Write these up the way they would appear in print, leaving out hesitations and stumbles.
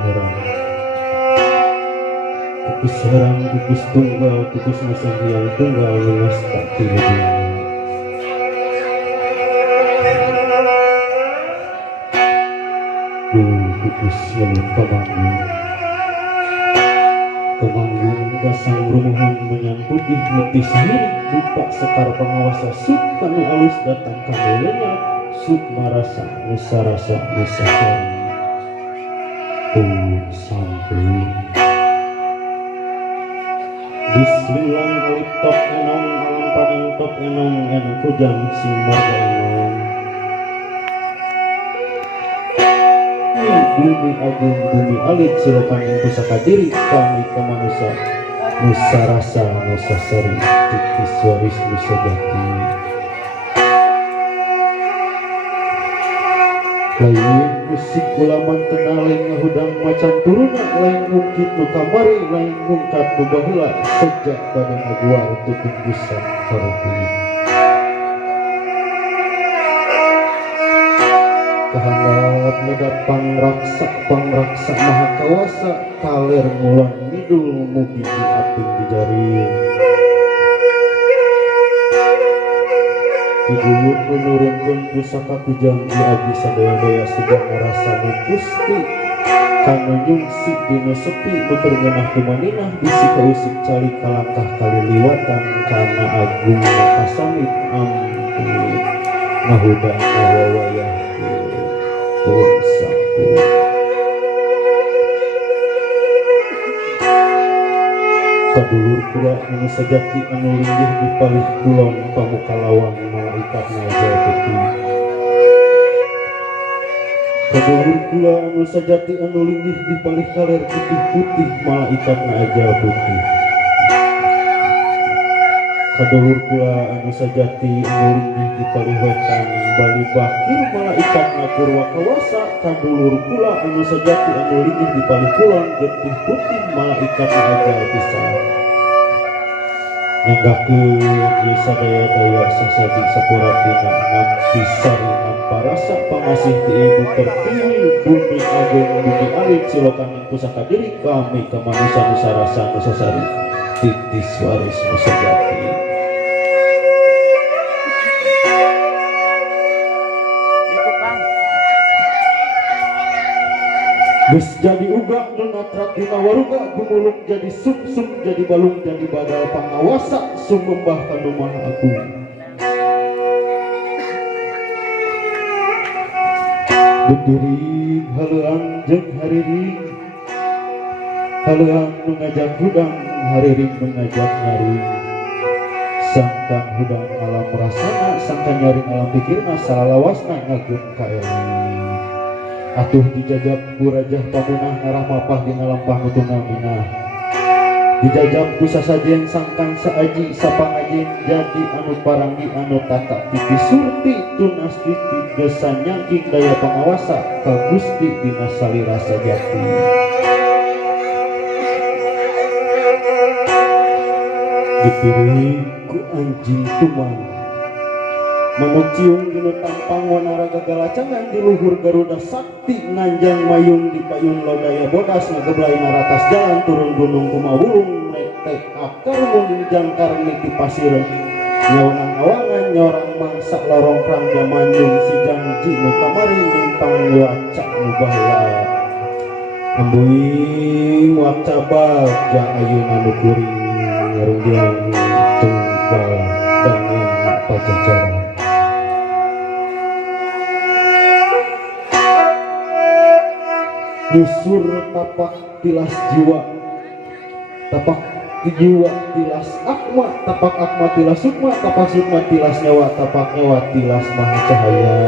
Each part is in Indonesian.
Tangerang. Kukus herang, kukus tunggal, kukus masang yang tunggal luas tak tidur. Kukus walun pamanggung, pamanggung gasang rumuhan menyang putih ngetis miring lupa sekar pengawasa suk kanu alus datang kanu lenyap suk marasa nusa rasa nusa sari sampai bismilang alip top enong alam paning top enong kujang sing marga enong bumi agung bumi alit silokaning pusaka diri kami kemanusia nusa rasa nusa sari titis waris nusa jati lain musik ulaman kenal lain ngahudang macam turuna lain mungkin nu kamari lain mungkat nu baheula sejak badan aguar tutup busan karupini kehandap medap pangraksa maha kawasa kaler mulan ngidul mugi di aping di jari Ibu menurunkan pusaka kujang di abdi sadaya-daya sudah merasa mukusti kanu nyungsik dino sepi nutur ngenah kumaninah bisi kausik cari kalangkah kali liwatan karena agung makasamit ampun ngahuda awawayah pun saku kadulur kula anu sajati anu linggih di palih kulon pamuka lawan malaikat naja putih kadulur kula anu sajati anu linggih di palih kaler putih malaikat naja putih kadulur kula anu sajati anu linggih di palih wetan bali bakir malaikat na purwa kawasa kadulur kula anu sajati anu linggih di palih kulon getih putih malaikat naja pisan nyanggakeun ieu sadaya-daya sasadi sapuratina nampi sari nampa rasa pangasih ti ibu terpilih bumi agung bumi alit silokaning pusaka diri kami kamanusia nusa rasa nusa sari titis waris nusa jati geus jadi uga nunatrat dina waruga gumulung jadi sum-sum jadi balung jadi badal pangawasa sumembah kanu maha agung berdiri haleuang jeung hariring haleuang nu ngajak hudang hariring nu ngajak nyaring sangkan hudang alam rasana sangkan nyaring alam pikirna salawasna ngageun ka eling atuh dijajab ku rajah pamunah ngarah mapah dina lampah mutuna minah dijajab ku sasajen sangkan saaji sapangajen jadi anu parangi anu tata titi surti tunas titi desa nyangking daya pangawasa ka Gusti dina salira sajati dipilih ku anjing tumang manuk ciung dinu tampang wanara gagalacangan di luhur Garuda Sakti nganjang mayung di payung lodaya bodas ngageblai naratas jalan turun gunung kumawulung netek akar munding jangkar niti pasir nyawangan awangan nyorang mangsa lorong prangga manjung si janji nu kamari nimpang waca nu baheula ambuing waca bagja ayeuna nu kuring ngarunggian tunggal dangan pajajaran Nusur tapak tilas jiwa tapak jiwa tilas akma tapak akma tilas sukma tapak sukma tilas nyawa tapak nyawa tilas maha cahaya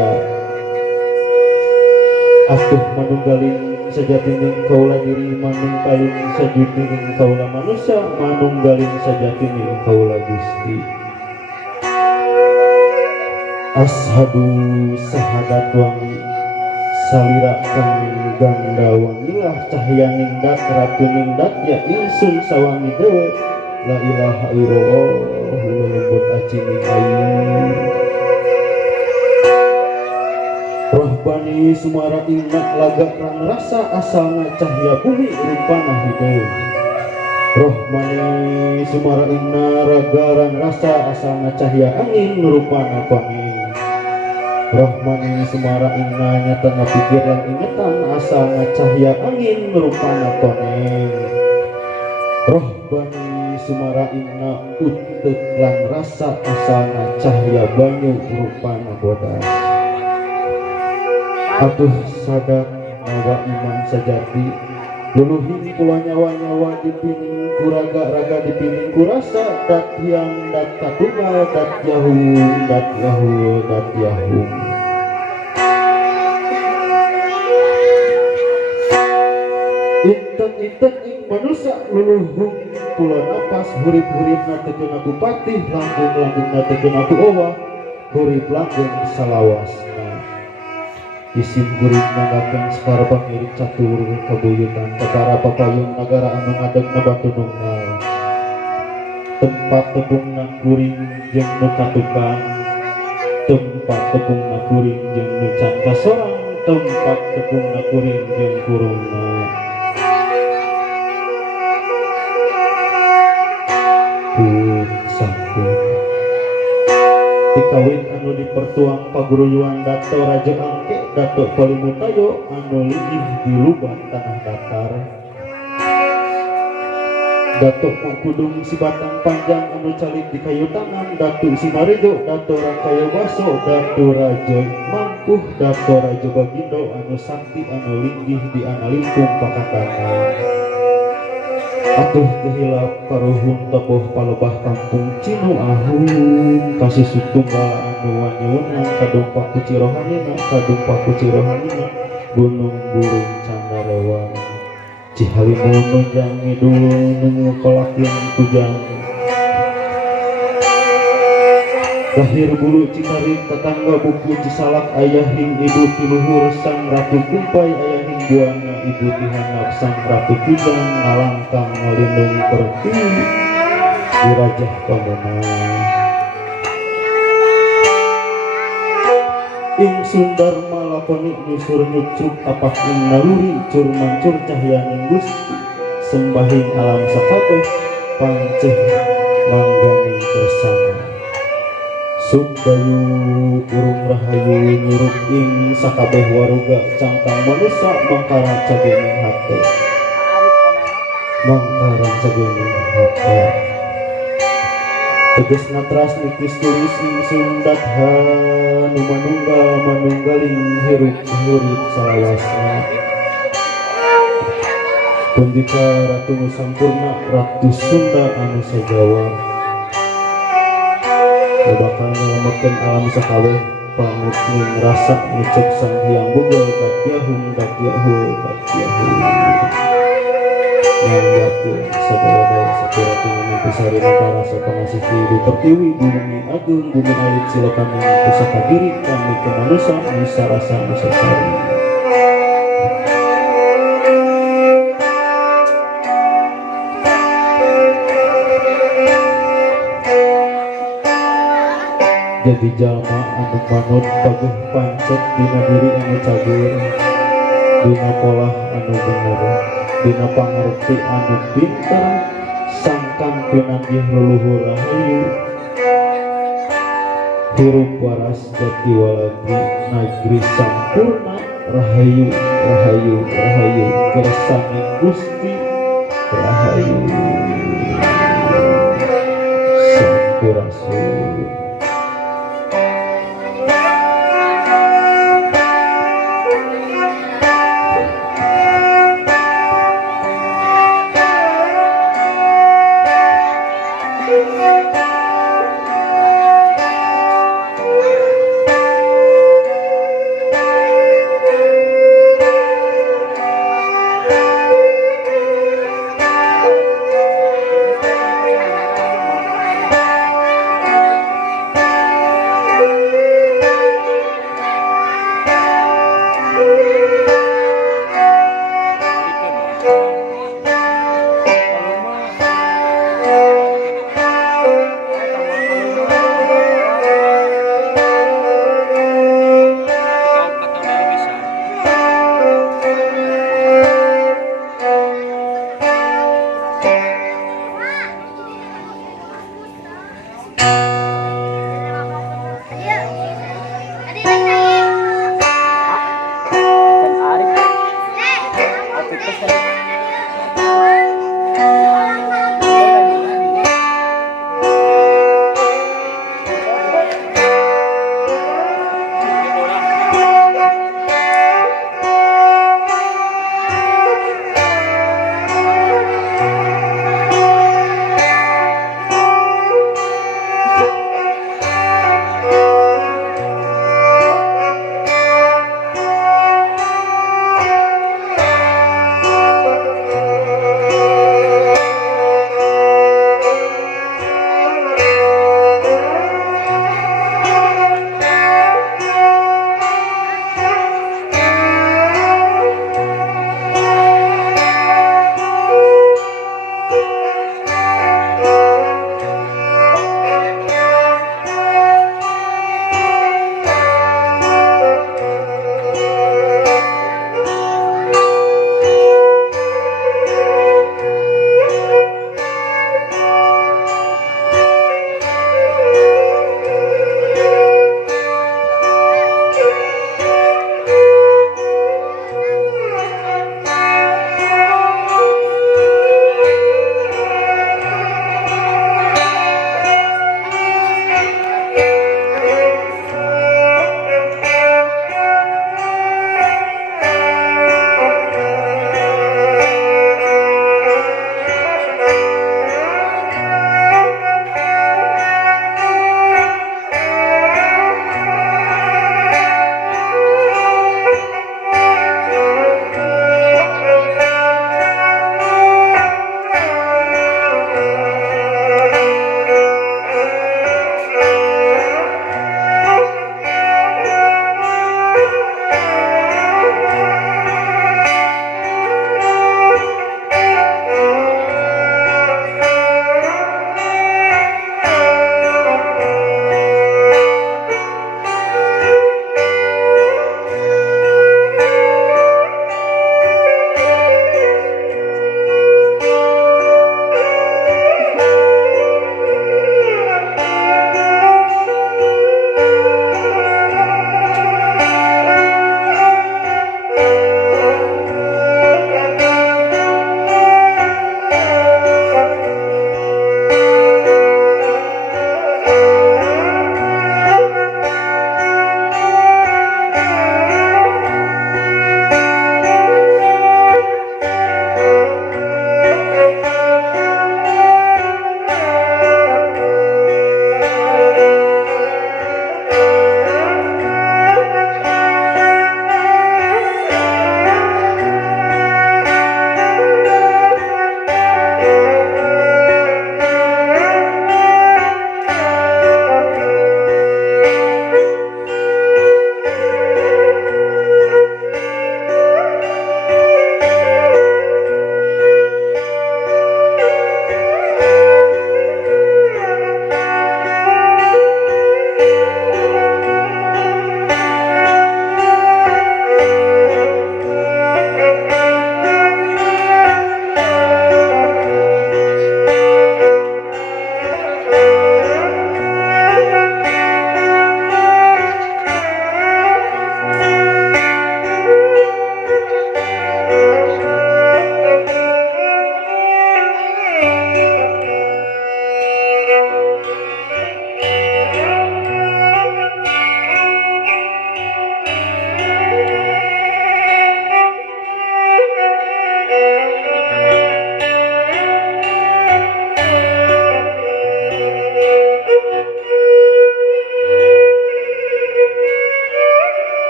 atuh manunggalin sajatining kaula diri manunggalin sajatining kaula manusia manunggalin sajatining kaula Gusti ashadu sahadat wangi salira kang ganda wangilah cahyaning dat ratuning dat ya insun sawangi dewe la ilaha illallah lembut acining ayu rohbani Rohmani sumara inna laga rang rasa asalna cahya bumi rupana hidup. Rohmani sumara inna raga rang rasa asalna cahya angin rupana pangin. Rohmani sumara inna nyata pikir lan ingetan asalna cahya angin rupana pangin. Rohmani sumara inna utek lan rasa asalna cahya banyu rupana bodas. Atuh sadar nawa iman sajati luluhin kula nyawa-nyawa dipining kuraga-raga dipining kurasa dat yang dat katunggal dat yahu dat yahu dat yahu. Inten-inten ing manusia luluhung kula napas hurip-huripna teu aku patih langgeng-langgengna teu aku owah hurip langgeng salawasna. Isim guring nanggakeun sakarepang ngiring catur kabuyutan kakara papayung nagara anu ngadegna batu nunggal. Tempat tepungna kuring jeung nu katukang, tempat tepungna kuring jeung nu can kasorang, tempat tepungna kuring jeung kurungna. Sampun dikawin anu dipertuang paguruyuan Dato Raja Angke Dato Palimutayo anu linggih di lubang tanah datar. Dato Makudung si batang panjang anu calik di kayu tangan Dato Simarejo Dato Rangkayo Baso Dato Raja Mangkuh Dato Raja Bagindo anu sakti anu linggih di analingkung pakatangan. Atuh tehilap karuhun teboh palebah kampung Cinu ahun kasih sutunggal anu wanyunan kadumpak kuci rohanina kadumpak kuci rohanina gunung burung candarewan Cihalimun nunjang ngidul nungu kolakin kujang lahir bulu Cikarik tetangga buku Cisalak ayah hing ibu tiluhur sang ratu kumpai ayah hing buana ibu dihanap sang ratu kujang ngalangkang ngalindung pertiwi di rajah pemenang. Ing Sundar malaponi nyusur nyucuk tapak ing naluri cur mancur cahyaning Gusti sembahing alam sakabeh panceh mangganing bersama. Subbayu kurung rahayu nyurup ing sakabeh waruga cangkang manusia mangkara cagening hate mangkara cagening hate tegesna teras nikis tulis ing sundatha nu manunggaling hirup hurip salawasna pundika ratu nu sampurna ratu Sunda anu sajawa bakal nyelametkeun alam sakabeh pamut ning rasa ngucap sang hyang bugel dak yahum dak yahu dak yahu nanggakeun sadaya sakurati mempisari para sapangasih di pertiwi bumi agung bumi alit silakan pusaka diri kami ke manusia nusa rasa nusa sari. Jadi jalma anu manut paguh pancet dina diri anu cager dina pola anu bener dina pangerti anu pinter sangkan pinanggih leluhur rahayu hirup waras jati walagi negeri sampurna rahayu rahayu rahayu kersane Gusti rahayu sampurasun.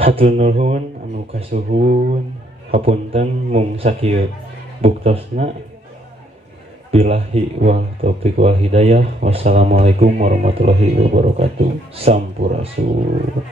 Hatur nuhun anu kasuhun hapunten mung sakieu buktosna. Billahi wal taufiq wal hidayah. Wassalamualaikum warahmatullahi wabarakatuh. Sampurasun.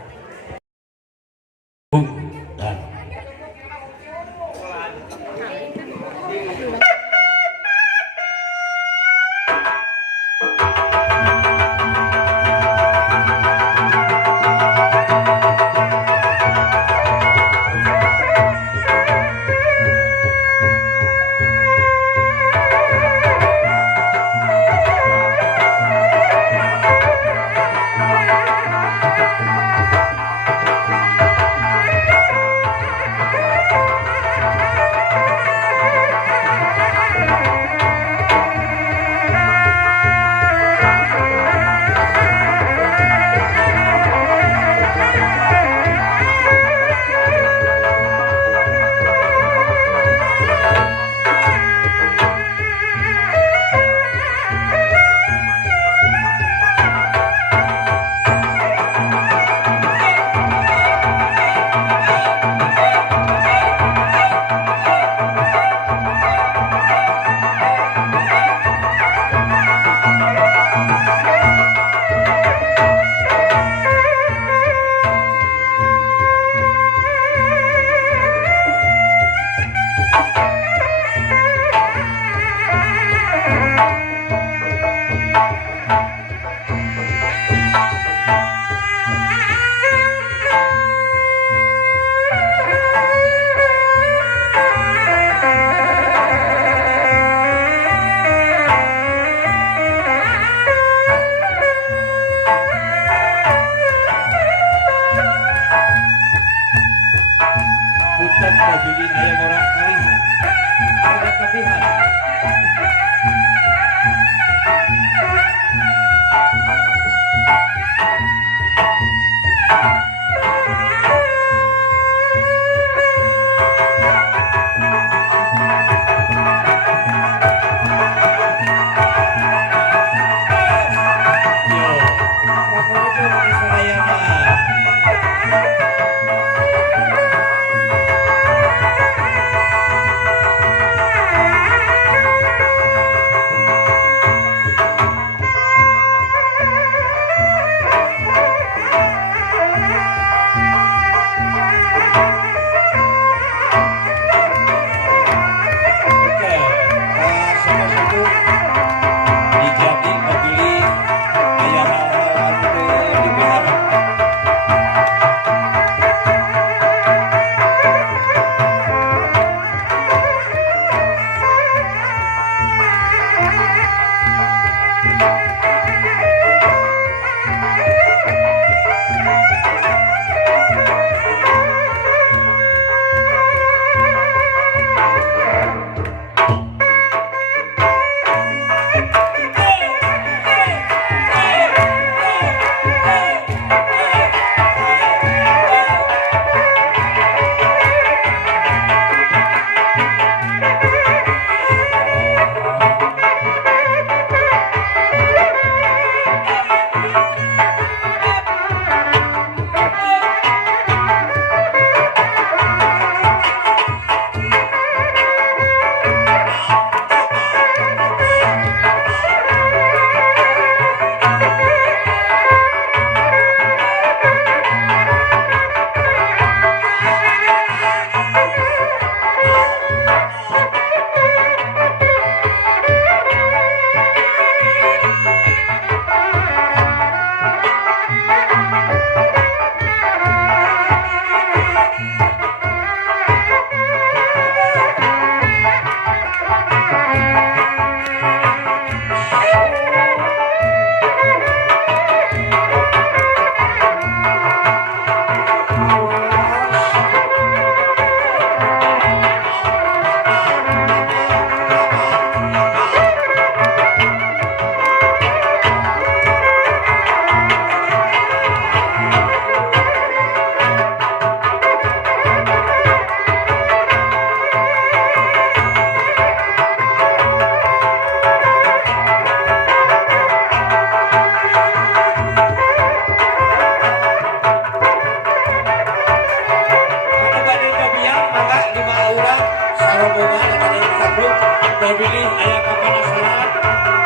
aya kapanasaran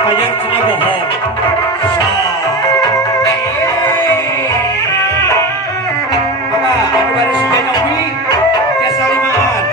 bayar cenah bohong. Maka anu bari suge nyobi tiasa limaan.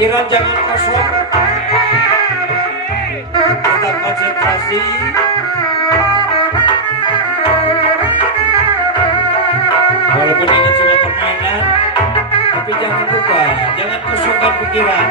pikiran jangan kosong, tetap konsentrasi. Walaupun ini cuma permainan, tapi jangan lupa, jangan kosongkan pikiran.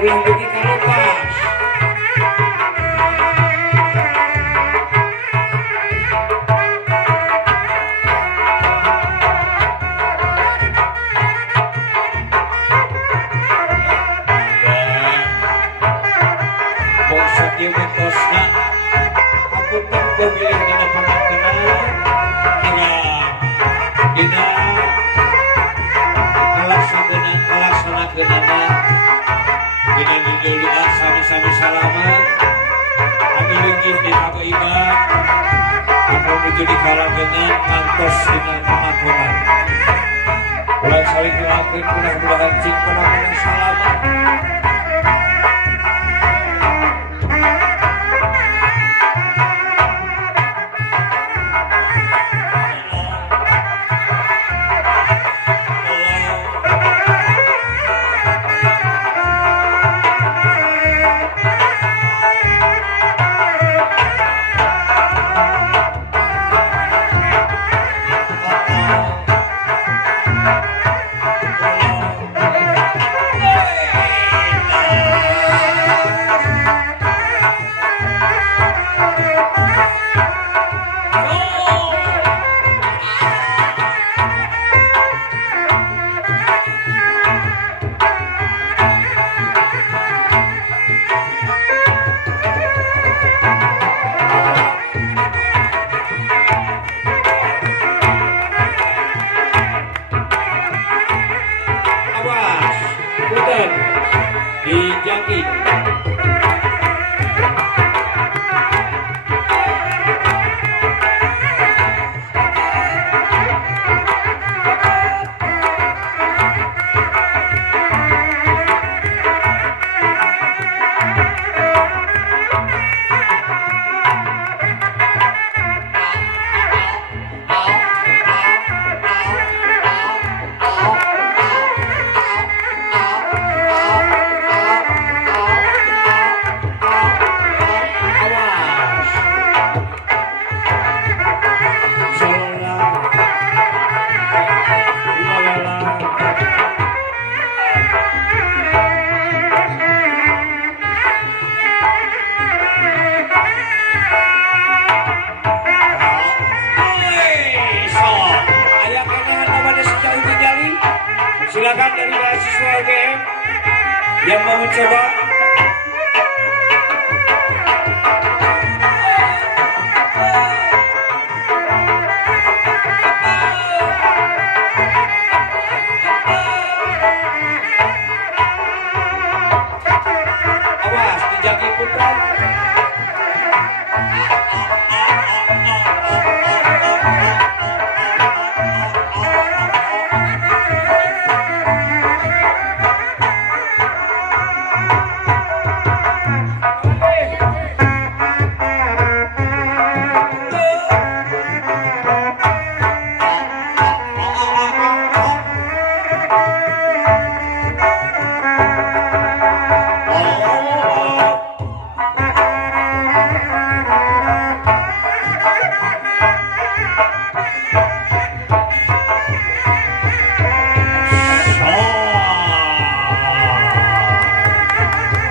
Ulang lagi kalau pas. Bosan dia mentosna, aku tunggu milih dina pangakena, dina alaksanakeunana. Dengan doa sami-sami salaman, anu linggih di kabaikan, anu menuju di kalangan ngantos dengan pengakuan. Ulang saling doakeun mudah-mudahan cing penampilan salaman. Silakan dari mahasiswa UGM yang mau mencoba. Awas, dijagi putra.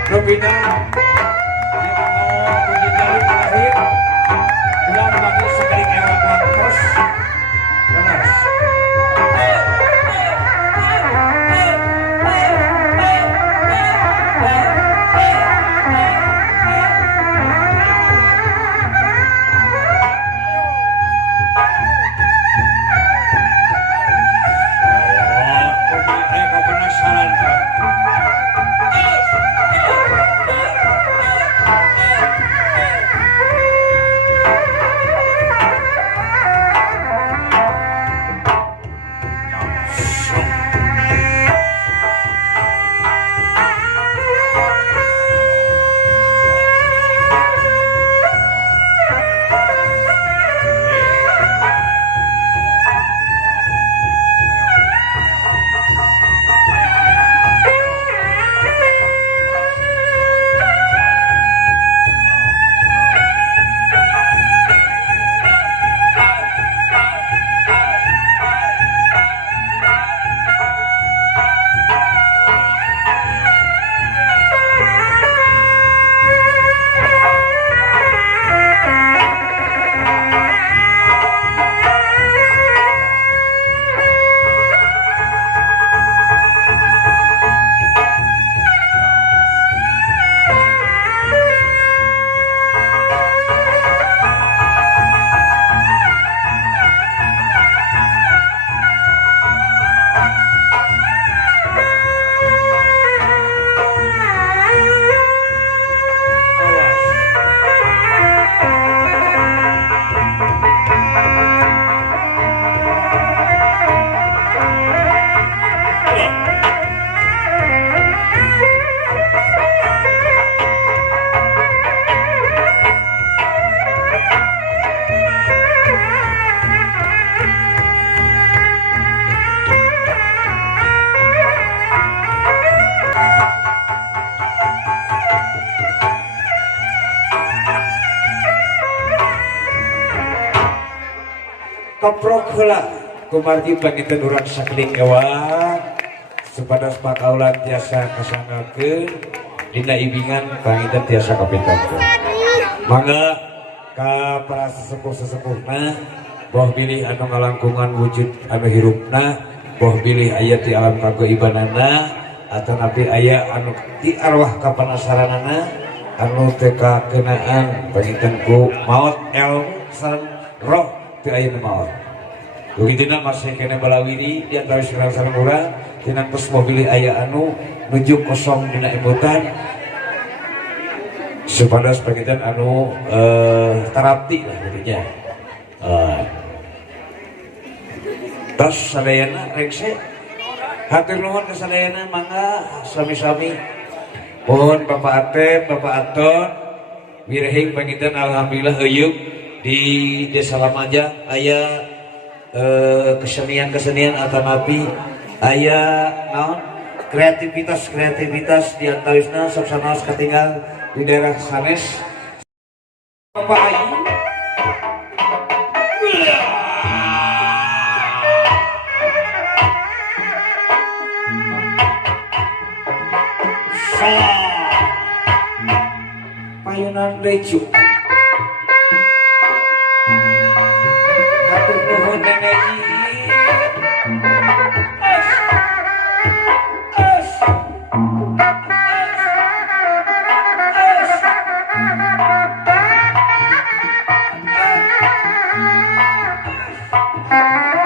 Robina yang mau uji nyali terakhir ulang lagi sekali era terus lemas. Kau penasaran kan? Koprok heula kumargi panginten urang sakeling ewan supados pakaulan tiasa kasangakeun dina ibingan panginten tiasa kapitakeun. Mangga ka para sesepuh-sesepuhna boh bilih anu ngalangkungan wujud anu hirupna, boh bilih aya ti alam kagaibanana atanapi aya anu ti arwah kapanasaranana anu teu kakenaan panginten ku maot el sareng roh teu aya nu maot. Begitu masih kena balawiri di antara sareng urang tina tos mobil aya anu nuju kosong dina imbutan supados pagitan anu tarapti lah gitunya. Tos sadayana rekse hatur nuhun ka sadayana mangga sami-sami mohon Bapak Atep, Bapak Aton wirehing pagitan alhamdulillah euyeuh di Desa Lamaja aya kesenian atau napi aya naon kreativitas di antawisna sok sanaos katinggal di daerah sanes Bapak Ayu payunan reju hatur nuhun nenek Thank